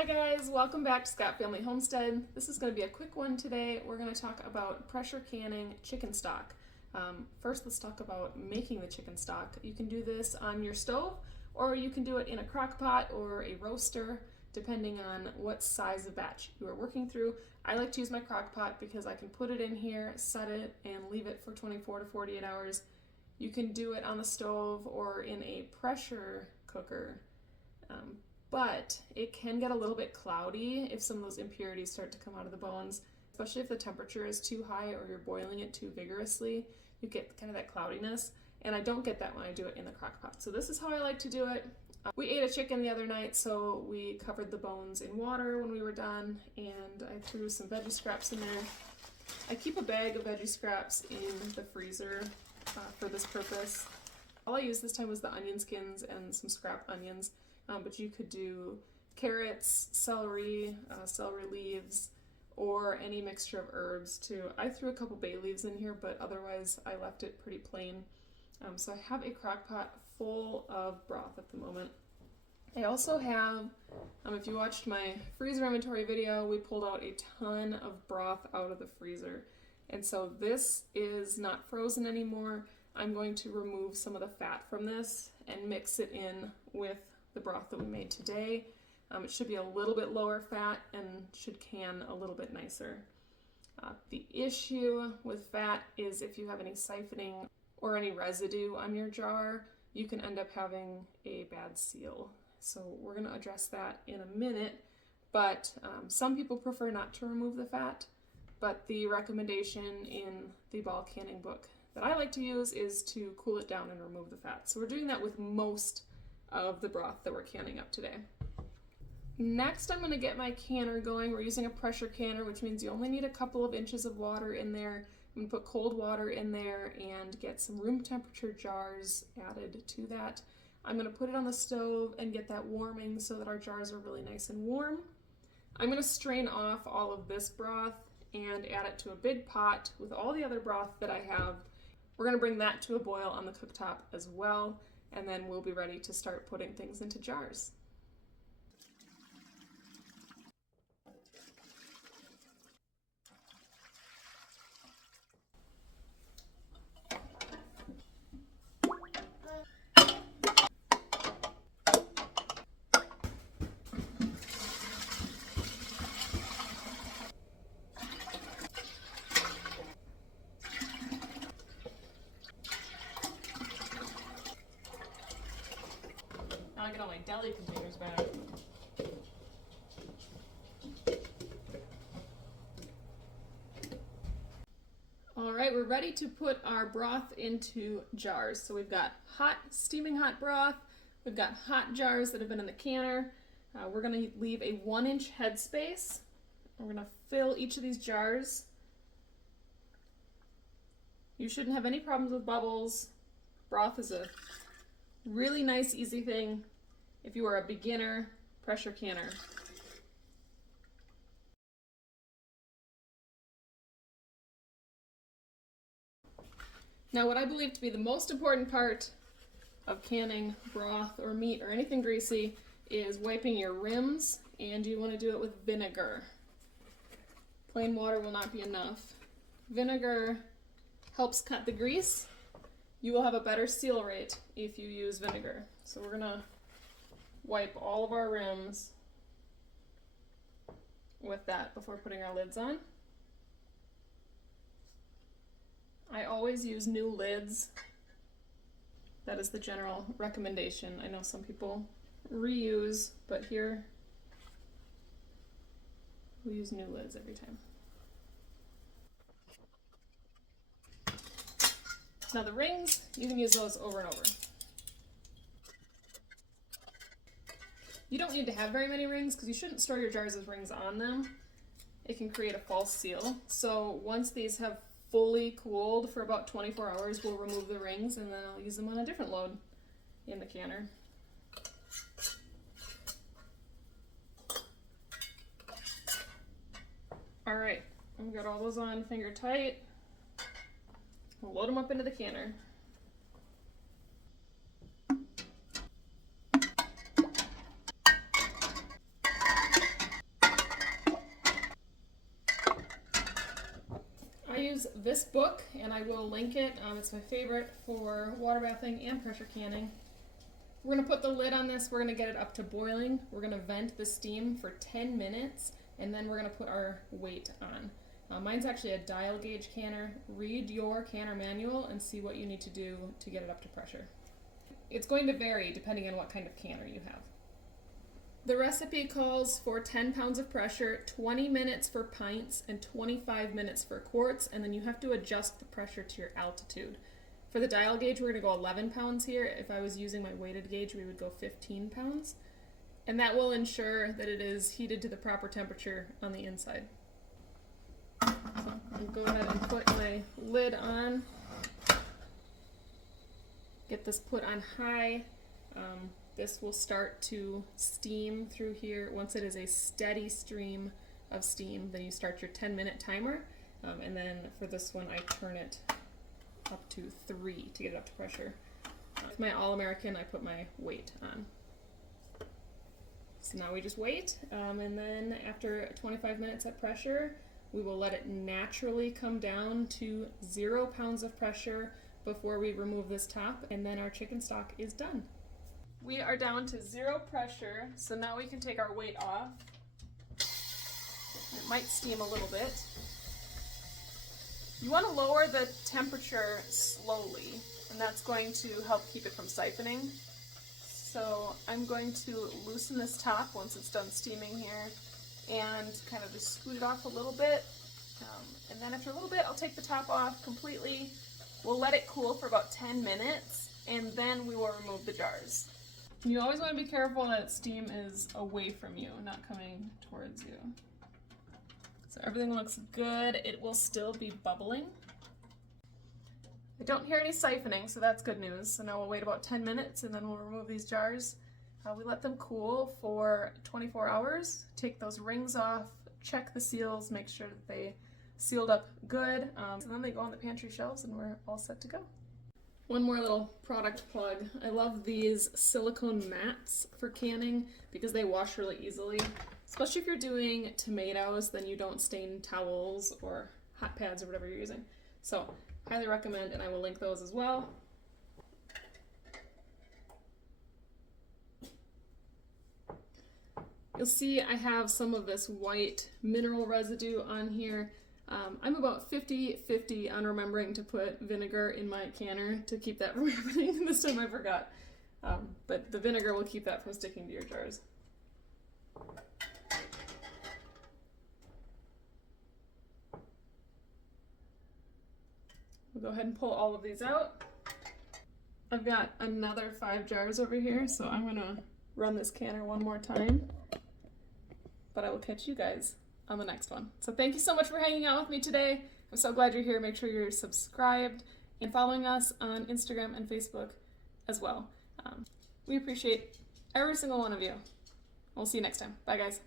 Hi guys, welcome back to Scott Family Homestead. This is going to be a quick one today. We're going to talk about pressure canning chicken stock. First, let's talk about making the chicken stock. You can do this on your stove, or you can do it in a crock pot or a roaster, depending on what size of batch you are working through. I like to use my crock pot because I can put it in here, set it, and leave it for 24 to 48 hours. You can do it on the stove or in a pressure cooker. But it can get a little bit cloudy if some of those impurities start to come out of the bones, especially if the temperature is too high or you're boiling it too vigorously. You get kind of that cloudiness, and I don't get that when I do it in the crock pot. So this is how I like to do it. We ate a chicken the other night, so we covered the bones in water when we were done, and I threw some veggie scraps in there. I keep a bag of veggie scraps in the freezer for this purpose. All I used this time was the onion skins and some scrap onions. But you could do carrots, celery, celery leaves, or any mixture of herbs too. I threw a couple bay leaves in here, but otherwise I left it pretty plain. So I have a crock pot full of broth at the moment. I also have, if you watched my freezer inventory video, we pulled out a ton of broth out of the freezer. And so this is not frozen anymore. I'm going to remove some of the fat from this and mix it in with the broth that we made today. It should be a little bit lower fat and should can a little bit nicer. The issue with fat is if you have any siphoning or any residue on your jar, you can end up having a bad seal. So we're going to address that in a minute, but some people prefer not to remove the fat, but the recommendation in the ball canning book that I like to use is to cool it down and remove the fat. So we're doing that with most of the broth that we're canning up today. Next, I'm going to get my canner going. We're using a pressure canner, which means you only need a couple of inches of water in there. I'm going to put cold water in there and get some room temperature jars added to that. I'm going to put it on the stove and get that warming so that our jars are really nice and warm. I'm going to strain off all of this broth and add it to a big pot with all the other broth that I have. We're going to bring that to a boil on the cooktop as well, and then we'll be ready to start putting things into jars. Now I get all my deli containers back. All right, we're ready to put our broth into jars. So we've got hot, steaming hot broth. We've got hot jars that have been in the canner. We're going to leave a 1-inch headspace. We're going to fill each of these jars. You shouldn't have any problems with bubbles. Broth is a really nice, easy thing if you are a beginner pressure canner. Now, what I believe to be the most important part of canning broth or meat or anything greasy is wiping your rims, and you want to do it with vinegar. Plain water will not be enough. Vinegar helps cut the grease. You will have a better seal rate if you use vinegar. So we're gonna wipe all of our rims with that before putting our lids on. I always use new lids. That is the general recommendation. I know some people reuse, but here we use new lids every time. Now the rings, you can use those over and over. You don't need to have very many rings because you shouldn't store your jars with rings on them. It can create a false seal. So once these have fully cooled for about 24 hours, we'll remove the rings and then I'll use them on a different load in the canner. All right, we've got all those on finger tight. We'll load them up into the canner. use this book, and I will link it. It's my favorite for water bathing and pressure canning. We're going to put the lid on this. We're going to get it up to boiling. We're going to vent the steam for 10 minutes, and then we're going to put our weight on. Mine's actually a dial gauge canner. Read your canner manual and see what you need to do to get it up to pressure. It's going to vary depending on what kind of canner you have. The recipe calls for 10 pounds of pressure, 20 minutes for pints, and 25 minutes for quarts, and then you have to adjust the pressure to your altitude. For the dial gauge, we're going to go 11 pounds here. If I was using my weighted gauge, we would go 15 pounds. And that will ensure that it is heated to the proper temperature on the inside. So I'll go ahead and put my lid on. Get this put on high. This will start to steam through here. Once it is a steady stream of steam, then you start your 10-minute timer. And then for this one, I turn it up to 3 to get it up to pressure. With my All-American, I put my weight on. So now we just wait, and then after 25 minutes at pressure, we will let it naturally come down to 0 pounds of pressure before we remove this top, and then our chicken stock is done. We are down to 0 pressure, so now we can take our weight off. It might steam a little bit. You want to lower the temperature slowly, and that's going to help keep it from siphoning. So I'm going to loosen this top once it's done steaming here and kind of just scoot it off a little bit. And then after a little bit, I'll take the top off completely. We'll let it cool for about 10 minutes, and then we will remove the jars. You always want to be careful that steam is away from you, not coming towards you. So everything looks good. It will still be bubbling. I don't hear any siphoning, so that's good news. So now we'll wait about 10 minutes and then we'll remove these jars. We let them cool for 24 hours. Take those rings off, check the seals, make sure that they sealed up good. So then they go on the pantry shelves and we're all set to go. One more little product plug. I love these silicone mats for canning because they wash really easily. Especially if you're doing tomatoes, then you don't stain towels or hot pads or whatever you're using. So, highly recommend, and I will link those as well. You'll see I have some of this white mineral residue on here. I'm about 50-50 on remembering to put vinegar in my canner to keep that from happening. This time I forgot. But the vinegar will keep that from sticking to your jars. We'll go ahead and pull all of these out. I've got another 5 jars over here, so I'm gonna run this canner one more time. But I will catch you guys on the next one. So thank you so much for hanging out with me today. I'm so glad you're here. Make sure you're subscribed and following us on Instagram and Facebook as well. We appreciate every single one of you. We'll see you next time. Bye, guys.